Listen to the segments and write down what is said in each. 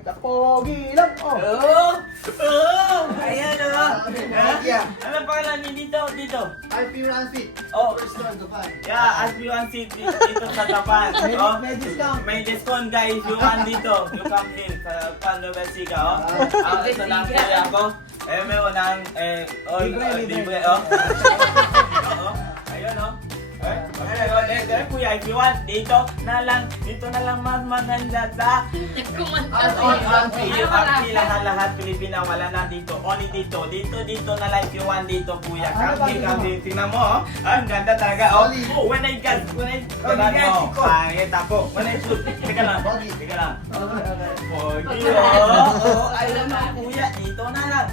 Kapogi lang, oh. Ayan Anong pangalan niyo dito? RP Ranfit. Oh. First one, Gapan. Yeah, as you want dito sa Japan. May discount. May discount guys, you want dito. You come here sa Pando Versiga, ito lang kaya ako. May unang, libre, Ayun, kuya, if you want, dito na lang mas maganda sa lahat Pilipina, wala na dito, only dito na lang if you want dito, kuya. Come, tingnan mo, ang ganda talaga, when I shoot, teka lang, alam mo kuya, dito na lang,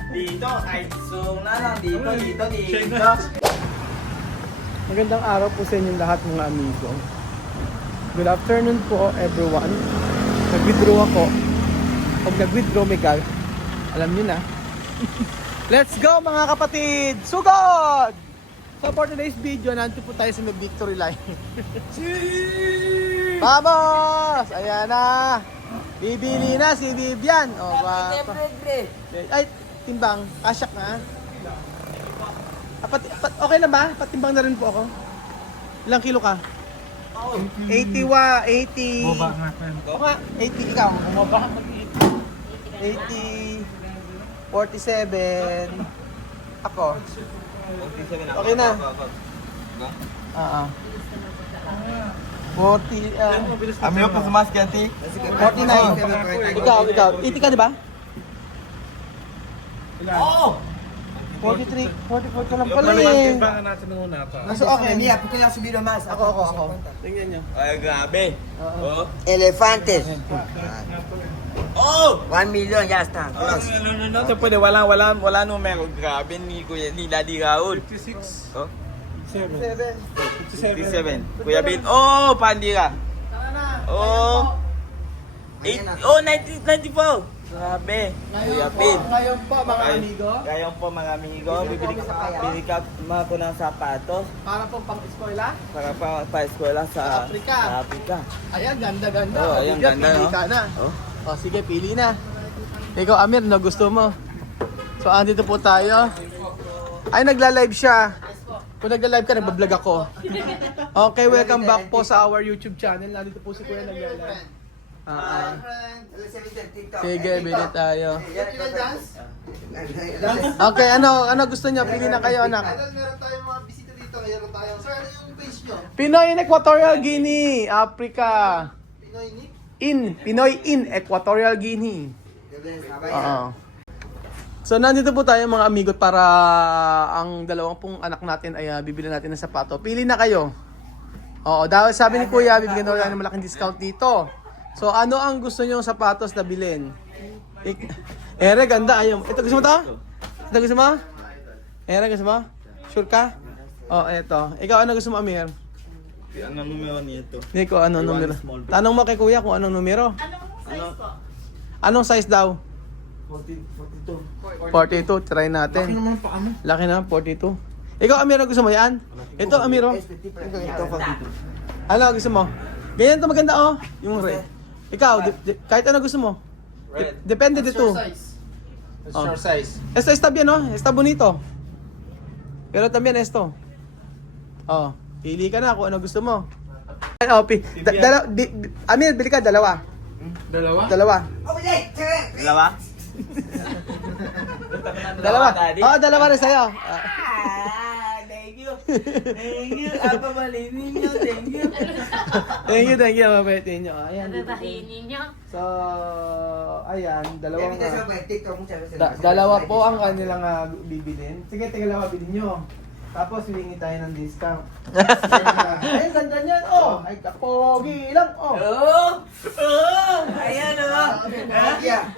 zoom na lang, dito. Magandang araw po sa inyong lahat mga amigo. Good afternoon po everyone. Nag-withdraw ako. Pag nag-withdraw Miguel, alam niyo na. Let's go mga kapatid! Sugod! So for today's video, nandito po tayo sa may victory line. Vamos! Ayan na! Bibili na si Vivian. Ay, timbang. Kasyak na. Okay na ba? Patimbang na rin po ako. Ilang kilo ka? 80 Boba nga. Okay, 80 ikaw. 80 47 ako. Okay na. 40 Amigo pa sumas kanti. 49. Ikaw, 80 ka 'di ba? 43, 44 ka lang pala eh. So okay. Mia, porque eu subiram mais. Ako. Tingnan nyo. Ay, grabe. Elefantes. Oh! 1 million, ya está. No se puede, wala numero. Grabe ni Kuya, ni Daddy Raul. 56. Oh? 57. Kuya Bin. Oh, Pandira. Oh. 94. Grabe. Kuya Bin. Ngayon po mga amigo, Ngayon po mga amigo, bibili ka ako ng sapatos para po pang-eskwela. para pa-eskwela sa Africa. Ayan, ganda-ganda. Oh, ayan, Bigyan, ganda, pili no? ka na. Oh. O sige, pili na. Ikaw Amir, na gusto mo. So andito po tayo. Ay, nagla-live siya. Kung nagla-live ka, nagbablog ako. Okay, welcome back po sa our YouTube channel. Nandito po si Kuya nagla-live. Sige, bili tayo. Okay, ano gusto niyo? Pili na kayo, anak. Meron tayong mga bisita dito. Meron tayong, sir, ano yung page nyo? Pinoy in Equatorial Guinea, Africa. Pinoy Nick? Pinoy in Equatorial Guinea. Oo. So nandito po tayo mga amigo para ang dalawang pong anak natin ay bibili natin ng sapato. Pili na kayo. Oo, dahil sabi ni Kuya, bibigyan daw ng malaking discount dito. So ano ang gusto niyo sapatos na bilhin? Ere, ganda. Ayaw. Ito gusto mo to? Ito gusto mo? Ere, gusto mo? Sure ka? Oh, eto. Ikaw, ano gusto mo, Amir? Anong numero nito? Nico, anong numero? Tanong mo kay Kuya kung anong numero. Anong size po? Anong size daw? 42. 42. Try natin. Laki naman pa kami. Laki na, 42. Ikaw, Amir, gusto mo yan? Ito, Amiro. Ano gusto mo? Ganyan to maganda, oh. Yung red. Ikaw, kahit ano gusto mo. Depende dito. Short size. Esto está bien, no? Está bonito. Pero también esto. Oh, pili ka na kung ano gusto mo. Ay, oh, Amir, bili ka dalawa. Dalawa? Dalawa. Dalawa, Daddy? Oh, dalawa rin sa'yo. Thank you. Apa balik ninyo? Thank you. Thank you, mabayatin nyo. Ayan. Babahin ninyo. So, ayan, dalawa po ang kanilang bibilin. Sige, dalawa bilhin nyo. Tapos hilingi tayo ng discount. Ayun, ganda niyan. Oh, ay kapogi lang. Oh. Ayan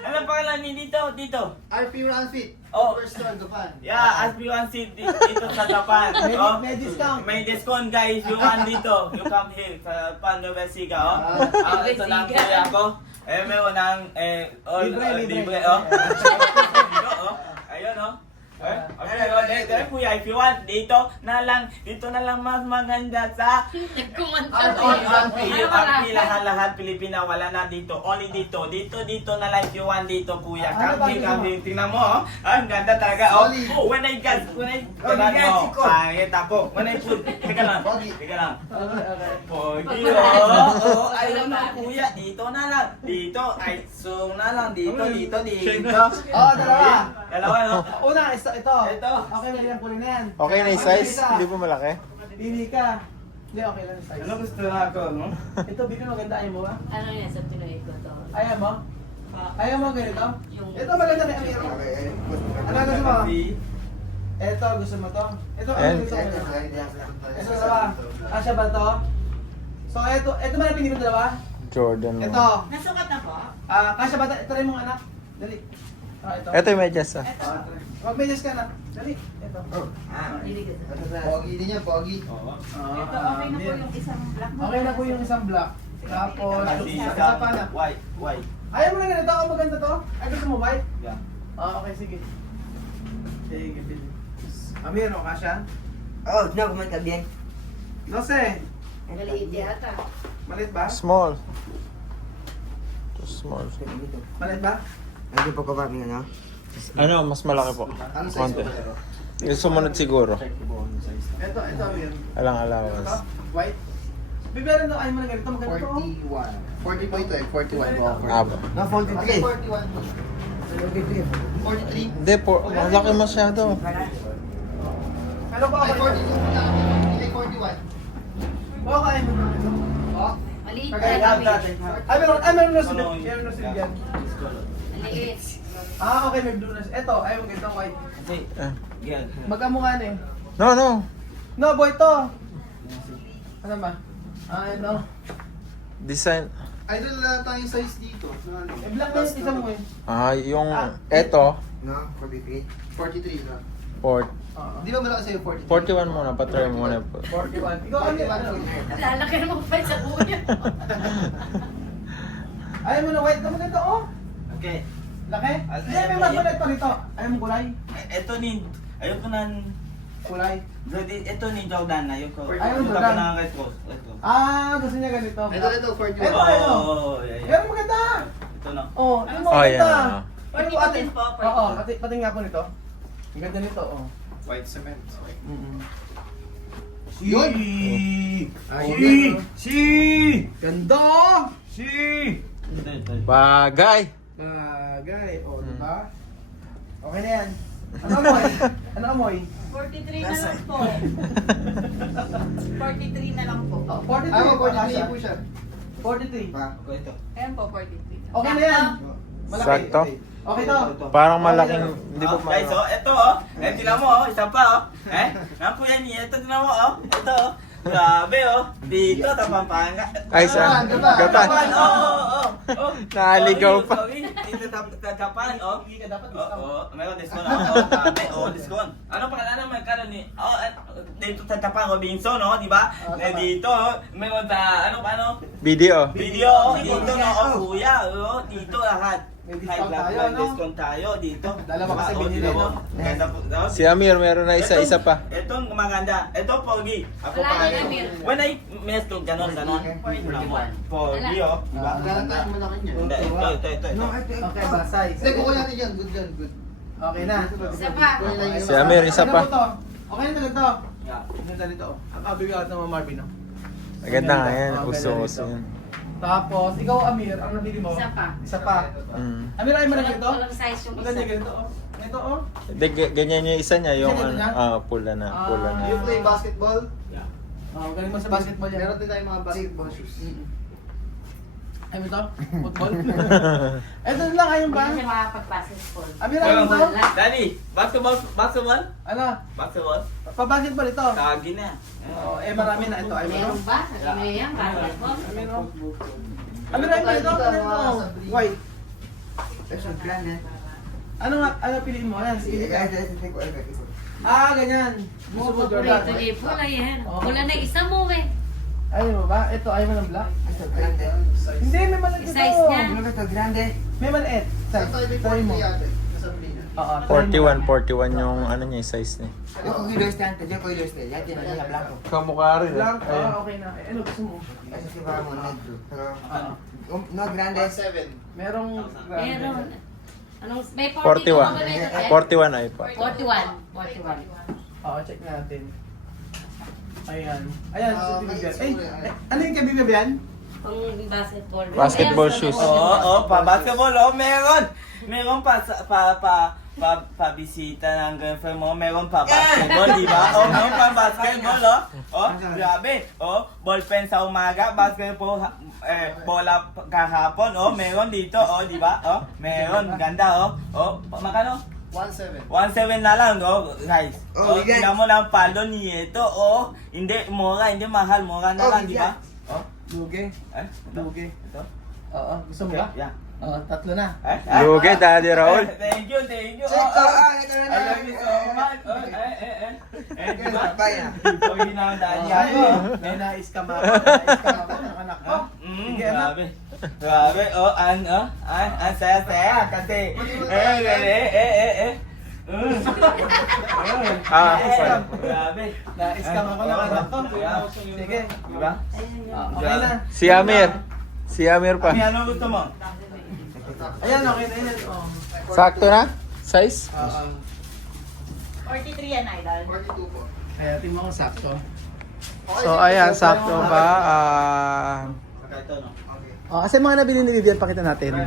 Anong pangalan niyo dito? RP Ranfit. Oh. First one, Gapan. Yeah, as you want dito sa Japan. May discount. May discount guys, you want dito. You come here sa Pando Versiga, ito lang kaya ako. May unang, libre, Libre. Ayun, Dito kuya, if you want, dito na lang mas maganda sa lahat Pilipina, wala na dito. Only dito na lang if you want dito kuya. Kami, tingnan mo, oh. Ang ganda talaga, oh. When I pangit ako. When I put, teka lang. Pogi, oh. Ayaw na kuya, dito na lang. Dito, ay, zoom na lang. Dito. Oh, dalawa. Dalawa, no? Una, ito. Ito. Okay, mali ang kulin na yan. Okay na yung size? Hindi po malaki? Pili ka. Hindi, okay lang yung size. Ano gusto na ako, no? Ito, bigyan mo ganda. Ayaw mo ba? Ano yan sa Pinoy ko to? Ayaw mo? Ayaw mo ganito? Yung Ito maganda kay Amir. Ano gusto mo? Ito, gusto mo to? Ito, ano gusto mo? Ito, dalawa. Asya ba to? So, ito man ang pinili mo dalawa? Jordan. Ito. nasukat na po? Kasya ba to? Ito rin mong anak. Dali. Ito. Ito yung medyas ah. Wag medyas ka na. Dali. Ito. Hindi ko. Pogi din yan, pogi. Oo. Ito okay na po yung isang black mo. Okay na po yung isang black. Tapos, Kasi isa pa na. white. Ayaw mo na ganito ako maganda to? Ay, gusto mo white? Yeah. Okay, sige. Sige, Bill. Amir, no, kasya? Oh, no, kumanta bien. No sé. Maliit yata. Malit ba? Small. Too small. Malit ba? Nandiyo po ko ba, ano? Ano, mas malaki po. Ano Konti. Yung sumunod siguro. Ito, Amir. Alang Ito, allowance. white. Bibera na ayaw mo na ganito, maganda to. 40 po ito eh, 41 po ako. Aba. No, 43. 41. 43. Hindi po, malaki masyado. Pero ba Ay, ako? 42 lang. Hindi, 41. Baka ayaw mo na ganito. Oh? Maliit Kagaya na lang dati. Ay, meron na sila. Ano, Meron na sila dyan. Maliit. Okay, may blue na sila. Ito, ayaw mo ganito, white. Eh. Magkamukha na eh. No. No, boy, to. Ano ba? Ito. Design. Idol na tayong size dito. Eh, black na yung isa mo eh. Yung eto, No, 43. 43 na. Di ba malaki sa'yo 43? 41 muna, patry muna po. 41. Ikaw, ano ano? Lalaki naman pa sa kuya. Ayaw mo na white na maganda, oh. Okay. Laki? Ay, Hindi, may mas ulit pa rito. Ayaw mo kulay? Ito ni, ayoko na, Kulay. ito ni Jordan, ayoko. Ayaw mo Gusto ko Jordan? ng Red Cross. Ito. Gusto niya ganito. Ito, 41. Ito, yeah. Pero maganda. Ito na. Oh, ano mo Oh, maganda? yeah. Ano po ate? Oo, pati nga po nito. Ang ganda nito, oh. White cement. Yun! Ganda! Ito. Bagay! Bagay, oh, diba? Okay na yan. Ano amoy? Ano amoy? 43 na lang po. 43 na lang po. Oh, 43 Ah, po, 43 Kasha. po siya. 43. Ako ito. Ayan po, 43. Okay na yan. Malaki. Sakto? Okay to. Parang malaking, hindi po Guys, oh, ito tingnan mo, isa pa, naku yan niya, ito tingnan mo, ito, grabe, dito, Pampanga. Ay, sa Gapan. Naligaw pa. Dito, Japan, Hindi ka dapat discount. meron discount, discount. Ano pa, magkano ni, dito sa Japan, Robinson, di ba? Dito, meron sa, Video. video, dito, kuya, dito lahat. May High discount blood tayo, may no? discount tayo dito. Dalawa kasi Oh, binili, dito, no? Ganda po. Si Amir, meron na isa pa. Itong maganda. Ito, Pogi. Ako Wala pa din, Amir. When I mess to ganon. Pogi, oh. Diba? Magkano tayo malaki niya? Hindi, ito. Okay ba, size? Hindi, kukuha natin yan. Good yan, good. Okay na. Isa pa. Si Amir, isa Ano pa. po to? Okay na ganito. Yeah. Ganda nito, oh. Ang kabigyan ng Marvin, no? Maganda nga yan, Oh, uso-uso ganda yan. nito. Tapos, ikaw, Amir, ang nabili mo? Isa pa. Isa pa. Amir, ayaw mo na ganito? Walang size yung Maganda isa. ganito, oh. Ganito, oh. Hindi, ganyan yung isa niya, yung Isa niya? pula na. You play basketball? Oh, galing mo sa basketball yan. Meron din tayong mga basketball shoes. Ay mo to? Football? Ito lang, ayun ba? Hindi siya makapag-basketball. Amir, ayun to? Daddy, basketball? Ano? Basketball? Pa-basketball ito. Tagi na. Oh, marami na ito. Ayun mo to? Meron ba? Ano yan? Basketball? Amir, oh. Amir, ayun mo ito? Ano ito? White. Eso, grande. Ano piliin mo? Ayan, sige ka. Ganyan. Gusto mo, Jordan? Paborito niya. Pula yan. Oh. Pula na isa mo eh. Ayaw mo ba? Ito, ayaw mo ng black? Eso, grande. Hindi, may maliit ito. Size niya. Ano ba ito, grande? May maliit. Saan tayo may Try mo. 43 yate? Nasa play na. 41 yung ano niya, yung size niya. Yo cogido este antes, yo cogido este. Ya tiene ya blanco. Kamukha rin. Okay na. Ano gusto mo? Eso sí vamos negro. Pero no grandes. Merong Meron. Anong, may 41. 41 ay pa. 41. Oo, check natin. Ayan. Ayan, sa Bibian. Ano yung kay Bibian? Pang basketball. Basketball shoes. Pa basketball, meron. Meron pa bisita ng girlfriend mo, meron pa basketball, di ba? Meron pa basketball, grabe. Ballpen sa umaga, basketball, bola kahapon, meron dito, di ba? Meron, ganda, makano? 1.7. 1.7 na lang, guys. Bigay. Tingnan mo lang palo ni ito, hindi mura, hindi mahal, mura na lang, di ba? Lugi. Lugi. Ito? Oo, gusto mo ba? Yeah. Oo, tatlo na. Lugi, Daddy Raul. Thank you. Ito na I love you so much. Diba? Papaya. Pagin na ang daddy Ay, ako. may nais ka ma. Nais ka ma ng anak ko. Sige, anak. Grabe, ang saya-saya kasi, grabe. Nais ka ma ko ng anak ko. Sige. Diba? Okay na. Si Amir pa. Kami, ano gusto mo? Ayan, okay na yan. Oh. Sakto na? Size? 43 yan, idol. 42 po. Kaya tingnan mo sakto. So, ayan, sakto ba? Ito, no? Kasi mga nabili ni Vivian, pakita natin.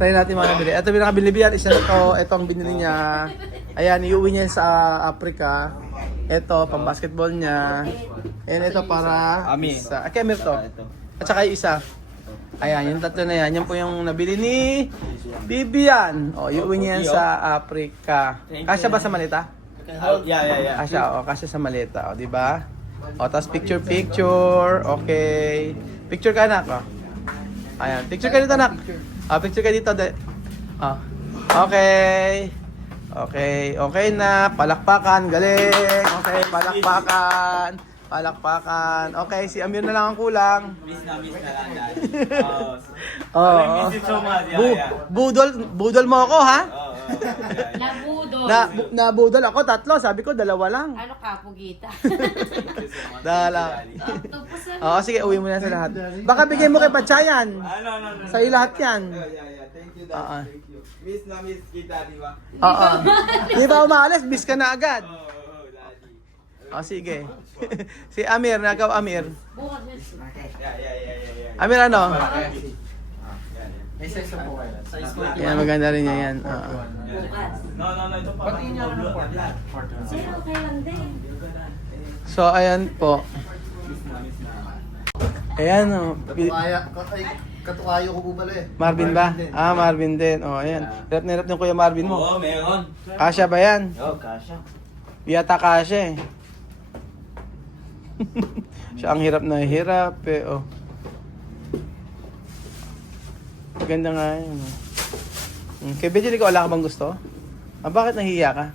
Try natin mga nabili. Ito binakabili ni Vivian, isa na to. Ito ang binili niya. Ayan, iuwi niya sa Africa. Ito, pang basketball niya. And ito para Ami. sa Amir to. At saka yung isa. Ayan, yung tatlo na yan. Yan po yung nabili ni Vivian. O, iuwi niya yan sa Africa. Kasya ba sa malita? Yeah. Kasya, kasya sa malita. O, di ba? O, tapos picture. Okay. Picture ka, anak. O. Ayan, picture ka dito, anak. Picture ka dito. Okay. Okay na. Palakpakan. Galing. Okay, palakpakan. Okay, si Amir na lang ang kulang. Miss na lang, daddy. Oo. Miss you so much. Yeah. Budol mo ako, ha? Nabudol. Nabudol ako, tatlo. Sabi ko, dalawa lang. Ano ka, Pugita? Dala. Tapos Oo, sige, uwi mo na sa lahat. Baka bigay mo kay Pachayan. No. Sa'yo lahat yan. Yeah. Thank you, daddy. Thank you. Miss kita, di ba? Oo. Di ba umaalis? Bis ka na agad. Daddy. Sige. Si Amir, nagaw Amir. bukas na. Yeah. Amir ano? May size na po kayo. Size ko. Yan, maganda rin niya yan. Bukas. No, ito pa. Pati niya ano po. Sir, okay lang din. So, ayan po. Ayan o. Katukayo ko po pala eh. Marvin ba? Marvin din. Ayan. Hirap na hirap yung Kuya Marvin mo. Oo, meron. Kasya ba yan? Kasha. Yata kasya eh. Siya ang hirap na hirap eh. Ganda nga yun. Kay Benji, ikaw wala ka bang gusto? Bakit nahihiya ka?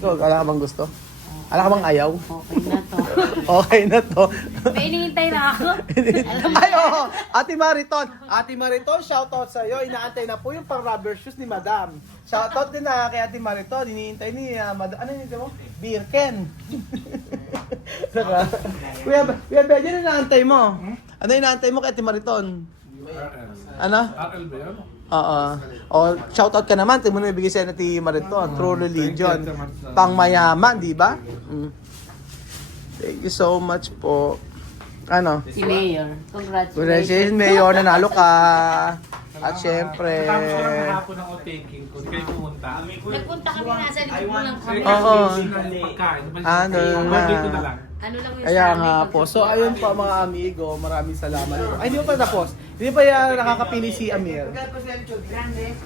Ikaw wala ka bang gusto? Wala ka bang ayaw? Okay na to. Okay na to. May inihintay na ako. Ay, oo. Ate Mariton, shoutout sa iyo. Inaantay na po yung pang rubber shoes ni Madam. Shoutout din na kay Ate Mariton. Iniintay ni Madam. Ano yung mo? Birken. Saka, Kuya Benji, ano inaantay mo? Ano inaantay mo kay Ate Mariton? Ano? RL ba yun? Oo. O, shoutout ka naman. Tingnan mo na ibigay sa'yo na Ate Mariton. True religion. Pang mayaman, di ba? Thank you so much po. Ano? Si Mayor. Congratulations, Congratulations. Mayor, nanalo ka. At syempre, Hapon ako taking kung kayo pumunta. Nagpunta kami, nasa likod mo lang kami. Oo. Pagkain. Ano Birthday ko na na. lang. Ano lang yung Kaya sa nga amin, po. So, ayun po mga amigo. Maraming salamat. Ay, hindi pa tapos. Hindi pa yan nakakapili si Amir.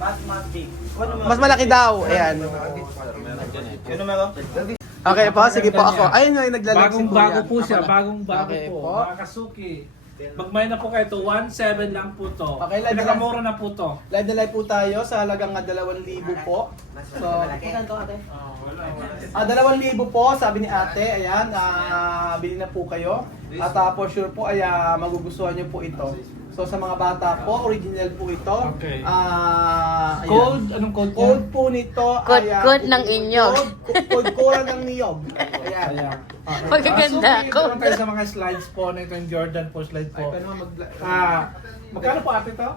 Mas big. Mas malaki daw. Ayan. Yung numero? Okay po, sige po ako. Ayun nga, naglalag si Kuya. Bagong-bago po siya, bagong-bago Okay po. po. Mga kasuki. Magmay na po kayo to, 1.7 lang po to. Okay, live na lang. Pinakamura na po to. Live na live po tayo sa halagang 2,000 po. So, ilan to ate? 2,000 po, sabi ni ate. Ayan, bili na po kayo. At for sure po ay magugustuhan niyo po ito. So sa mga bata po, original po ito. Okay. Code, anong code niya? Code po nito Code ng inyog. Code ko lang ng niyog. Ayan. Ayan. Magaganda. Suki, ito naman tayo sa mga slides po na ito yung Jordan po slide Ay, po. pwede mo Magkano po ate to?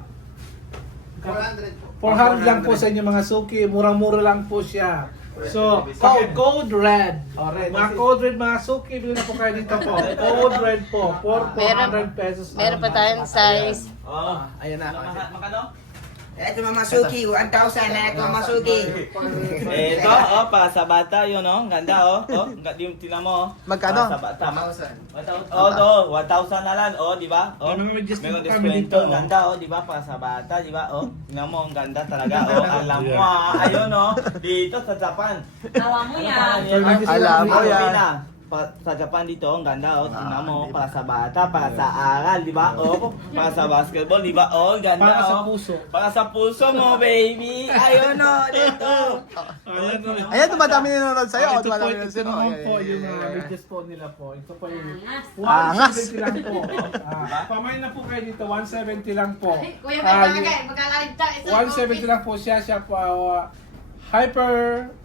400 po. 400 lang po sa inyo mga suki. Murang-mura lang po siya. So, code red. Oh, red. Mga code red mga suki, bilhin na po kayo dito po. Code red po. 400 pesos. Meron pa tayong size. Oh. Ayan na. Makano? Ito Mamasuki, 1,000 na ito Mamasuki. Ito, oh, para sa bata yun, oh. Ganda, oh. Oh, tinan mo, oh. Magkano? Para sa bata. 1,000. Oh, 1,000 na lang, oh, di ba? Oh, May discount meron kami diskwento, dito, oh. ganda, oh, di ba? Para sa bata, di ba? Oh, tingnan mo, ang ganda talaga, oh. Alam mo, ah, ayun, oh. Dito sa Japan. Tawa mo yan. Alam mo yan. Sa Japan dito, ang ganda, oh. Tingnan mo, para sa bata, para sa aral, di ba? Oh, para sa basketball, di ba? Oh, ganda, Para sa oh. puso. Para sa puso mo, baby. Ayun, oh, dito. Ayan po. Ayan, tumadami nanonood sa'yo. Ito po, Tumadami ito nanonood sa'yo. naman Ayan, po ayan, yung ayan, mga ayan. videos po nila po. Ito po yung Angas. 170 lang po. Pamain na po kayo dito, 170 lang po. Kuya, Ah, may bagay. Magkakalit tayo sa 170 lang po siya po hyper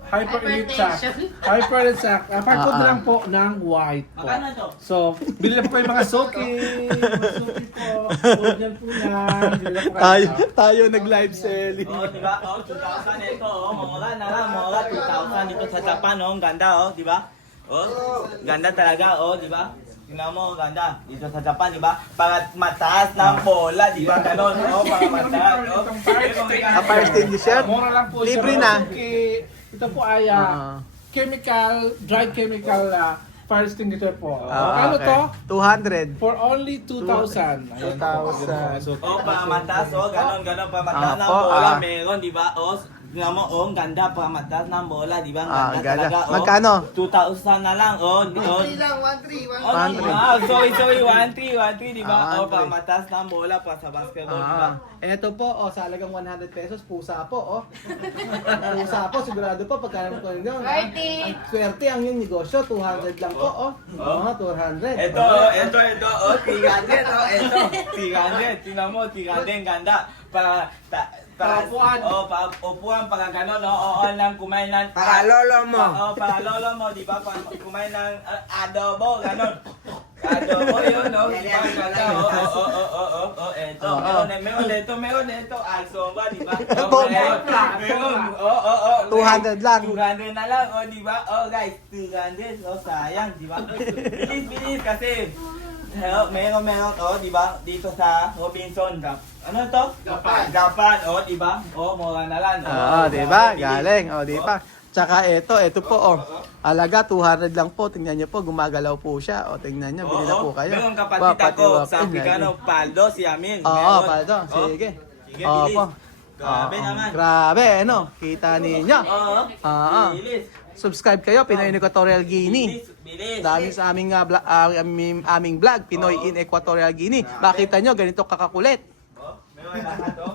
elite sack. Hypertension. Hyper elite sack. Pagkod Ah, ah. lang po ng white po. Magkano to? So, bili na po kayo mga suki. Mga suki po. Huwag yan po yan. Bili na po kayo. Tayo nag-live selling. Oh, di ba? Oh, 2,000 ito, oh. Mura na lang, mura 2,000 dito sa Japan, oh. Ang ganda, oh, di ba? Oh, ganda talaga, oh, di ba? Tingnan mo, ganda. Dito sa Japan, di ba? Para mataas ng bola, di ba? Ganon, oh, para mataas, oh. Fire extinguisher? Mura lang po siya, Libre mga na. suki. Ito po ay chemical, dry chemical fire extinguisher po. Ano to? 200. For only 2,000. Ayan po. 2,000. Oh, para mataas, oh, ganon, para mataas ng po, bola, meron, di ba? Oh, tingnan mo, oh, ang ganda, para mataas ng bola, di ba? Ang ganda ganda. talaga, oh. Magkano? 2,000 na lang, oh. 1,3 lang, 1,3. Oh, sorry, 1,3, di ba? Oh, 1,3. para mataas ng bola, para sa basketball, di ba? Eto po, sa halagang 100 pesos, pusa po, Pusa po, sigurado po, pagkano po yun. Swerte. Ang swerte, ang yung negosyo, 200 lang po, 200. Ito, oh, 300, oh, ito, 300, tingnan mo, 300, ganda, para Upuan. Oh, para upuan, para gano'n, oh, lang kumain ng, Para lolo mo. oh, para lolo mo, di ba, para kumain ng adobo, gano'n. Adobo yun, no, di ba, ganda, oh, eto, meron ito, alsoba, di ba, meron, 200 lang. 200 na lang, oh, di ba? Oh, guys, 200. Oh, sayang, di ba? Bilis kasi. Meron, oh, di ba? Dito sa Robinson. Ano to? Japan, oh, di ba? Oh, mura na lang. Oo, di ba? Galing. O, di ba? Tsaka ito po, Alaga, 200 lang po. Tingnan niyo po, gumagalaw po siya. O, tingnan niyo, bili na po kayo. Meron kapatid ako, sabi ka, no? Paldo, si Amin. Oo, Paldo. Sige. Sige, Opo. bilis. Grabe naman. Grabe, ano? Kita ninyo. Oo, Oo. bilis. Subscribe kayo, Pinoy in Equatorial Guinea. Bilis. Dami sa aming vlog, Pinoy in Equatorial Guinea. Makita nyo, ganito kakakulit. Oh, meron lahat, oh.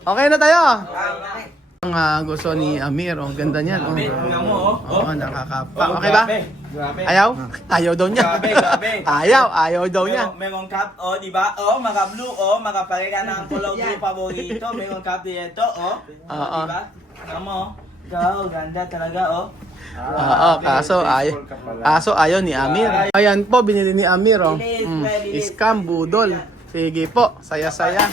Okay na tayo. Ang gusto ni Amir, ganda niyan. Grabe, tingnan mo, oh. Oo, nakakapa. Oh, Okay ba? Grabe. Ayaw? Ayaw daw niya. Grabe. Ayaw daw niya. Merong cup, oh, di ba? Oh, mga blue, oh, mga parega ng color blue paborito. Merong cup dito, oh. Oo. Di ba? Tingnan mo, ikaw, ganda talaga, oh. Oo, kaso ayaw ni Amir. Ayan po, binili ni Amir, Scam budol. Sige po, saya-saya.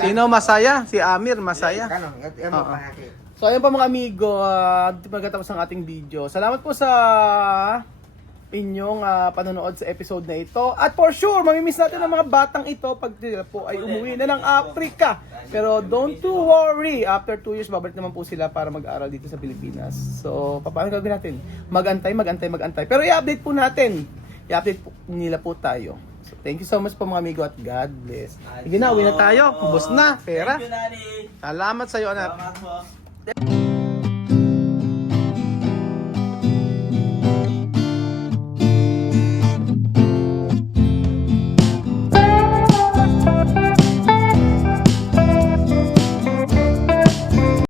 Sino masaya? Si Amir masaya. Kano? Yan mo palaki. So ayun pa mga amigo, pagkatapos ng ating video. Salamat po sa inyong panonood sa episode na ito. At for sure, mamimiss natin ang mga batang ito pag sila po ay umuwi na ng Africa. Pero don't you worry, after 2 years, babalik naman po sila para mag-aral dito sa Pilipinas. So, paano gagawin natin? Magantay. Pero i-update po natin. I-update po nila po tayo. So, thank you so much po mga amigo at God bless. Sige na, uwi na tayo. Ubus na, pera. Thank you, Nani. Salamat sa iyo, anak. Salamat po.